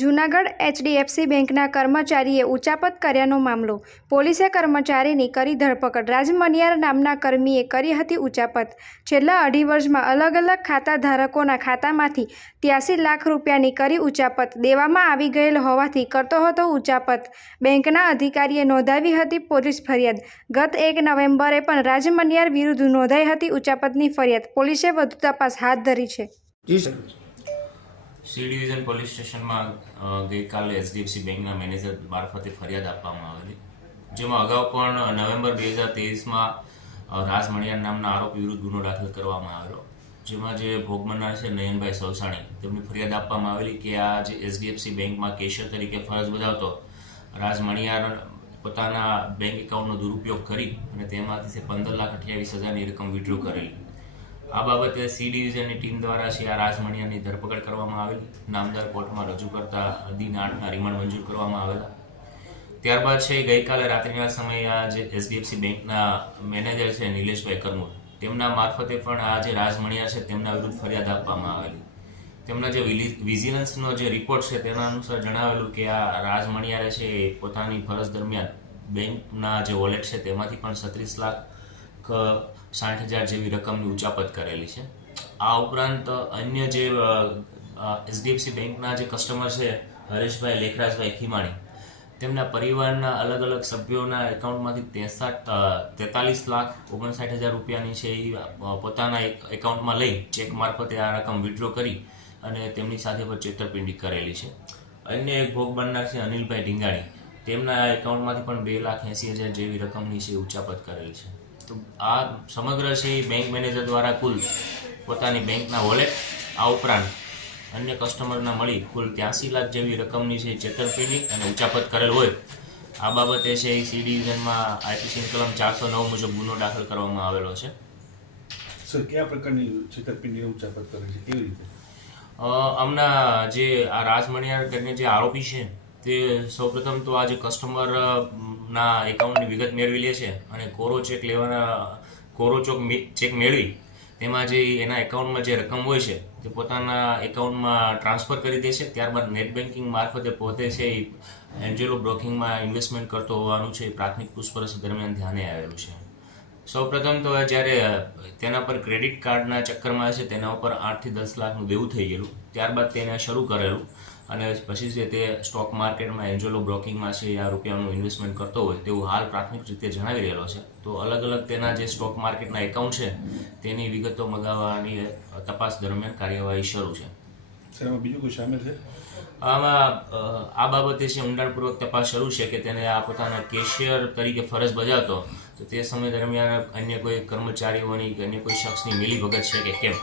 Junagadh HDFC બેંકના કર્મચારીએ ઉચાપત કર્યાનો મામલો. પોલીસે કર્મચારીની કરી ધરપકડ. રાજમણિયાર નામના કર્મીએ કરી હતી ઉચાપત. છેલ્લા 2.5 વર્ષમાં અલગ અલગ ખાતા ધારકોના ખાતામાંથી 83 લાખ રૂપિયાની કરી ઉચાપત દેવામાં આવી ગયેલ હોવાથી કરતો હતો ઉચાપત. બેંકના અધિકારીએ નોંધાવી હતી પોલીસ ફરિયાદ. ગત 1 નવેમ્બરે પણ રાજમણિયાર વિરુદ્ધ નોંધાઈ હતી ઉચાપતની ફરિયાદ. પોલીસે વધુ તપાસ હાથ ધરી છે. સી ડિવિઝન પોલીસ સ્ટેશનમાં ગઈકાલે એચડીએફસી બેંકના મેનેજર મારફતે ફરિયાદ આપવામાં આવેલી, જેમાં અગાઉ પણ નવેમ્બર 2023માં રાજમણિયાર નામના આરોપી વિરુદ્ધ ગુનો દાખલ કરવામાં આવેલો, જેમાં જે ભોગ બનનાર છે નયનભાઈ સવસાણી, તેમની ફરિયાદ આપવામાં આવેલી કે આ જે એચડીએફસી બેંકમાં કેશિયર તરીકે ફરજ બજાવતો રાજમણિયાર પોતાના બેંક એકાઉન્ટનો દુરુપયોગ કરી અને તેમાંથી 15,28,000ની રકમ વિડ્રો કરેલી. આ બાબતે સી ડિવિઝનની ટીમ દ્વારા છે આ રાજમણિયારની ધરપકડ કરવામાં આવેલી. નામદાર કોર્ટમાં રજૂ કરતા દિન 8ના રિમાન્ડ મંજૂર કરવામાં આવેલા. ત્યારબાદ છે ગઈકાલે રાત્રિના સમયે આ જે એચડીએફસી બેંકના મેનેજર છે નિલેશભાઈ કરમુર, તેમના મારફતે પણ આ જે રાજમણિયાર છે તેમના વિરુદ્ધ ફરિયાદ આપવામાં આવેલી. તેમના જે વિજિલન્સનો જે રિપોર્ટ છે તેના અનુસાર જણાવેલું કે આ રાજમણિયારે છે પોતાની ફરજ દરમિયાન બેંકના જે વોલેટ છે તેમાંથી પણ 36,60,000 જેવી રકમની ઉચાપત કરેલી છે. આ ઉપરાંત અન્ય જે એચડીએફસી બેંકના જે કસ્ટમર છે હરેશભાઈ લેખરાજભાઈ ખીમાણી, તેમના પરિવારના અલગ અલગ સભ્યોના એકાઉન્ટમાંથી 43,59,000 રૂપિયાની છે એ પોતાના એકાઉન્ટમાં લઈ ચેક મારફતે આ રકમ વિડ્રો કરી અને તેમની સાથે પણ છેતરપિંડી કરેલી છે. અન્ય એક ભોગ બનનાર છે અનિલભાઈ ઢીંગાણી, તેમના એકાઉન્ટમાંથી પણ 2,80,000 જેવી રકમની છે ઉચાપત કરેલી છે. તો આ સમગ્ર છે બેંક મેનેજર દ્વારા કુલ પોતાની બેંકના વોલેટ આ ઉપરાંત અન્ય કસ્ટમરના મળી કુલ 83 લાખ જેવી રકમની છે છેતરપિંડી અને ઉચાપત કરેલ હોય. આ બાબતે છે એ સી ડિવિઝનમાં આઈપીસીની કલમ 409 મુજબ ગુનો દાખલ કરવામાં આવેલો છે. સર, કયા પ્રકારની છેતરપિંડી ઉચાપત કરે છે, કેવી રીતે? હમણાં જે આ રાજમણિયાર કરીને જે આરોપી છે તે સૌપ્રથમ તો આ જે કસ્ટમરના એકાઉન્ટની વિગત મેળવી લે છે અને કોરો ચેક મેળવી તેમાં જે એના એકાઉન્ટમાં જે રકમ હોય છે તે પોતાના એકાઉન્ટમાં ટ્રાન્સફર કરી દે છે. ત્યારબાદ નેટ બેન્કિંગ મારફતે પોતે છે એ એન્જેલો બ્રોકિંગમાં ઇન્વેસ્ટમેન્ટ કરતો હોવાનું છે પ્રાથમિક પૂછપરછ દરમિયાન ધ્યાને આવેલું છે. સૌપ્રથમ તો જ્યારે તેના પર ક્રેડિટ કાર્ડના ચક્કરમાં છે તેના ઉપર 8 થી 10 લાખનું દેવું થઈ ગયેલું. ત્યારબાદ તેને શરૂ કરેલું અને પછી છે તે સ્ટોક માર્કેટમાં એન્જેલો બ્રોકિંગમાં છે આ રૂપિયાનું ઇન્વેસ્ટમેન્ટ કરતો હોય તેવું હાલ પ્રાથમિક રીતે જણાવી રહેલો છે. તો અલગ અલગ તેના જે સ્ટોક માર્કેટના એકાઉન્ટ છે તેની વિગતો મગાવવાની તપાસ દરમિયાન કાર્યવાહી શરૂ છે. સર, એમાં બીજું કોઈ સામેલ છે? આમાં આ બાબતે છે ઊંડાણપૂર્વક તપાસ શરૂ છે કે તેને આ પોતાના કેશિયર તરીકે ફરજ બજાવતો તો તે સમય દરમિયાન અન્ય કોઈ કર્મચારીઓની કે અન્ય કોઈ શખ્સની મિલીભગત છે કે કેમ.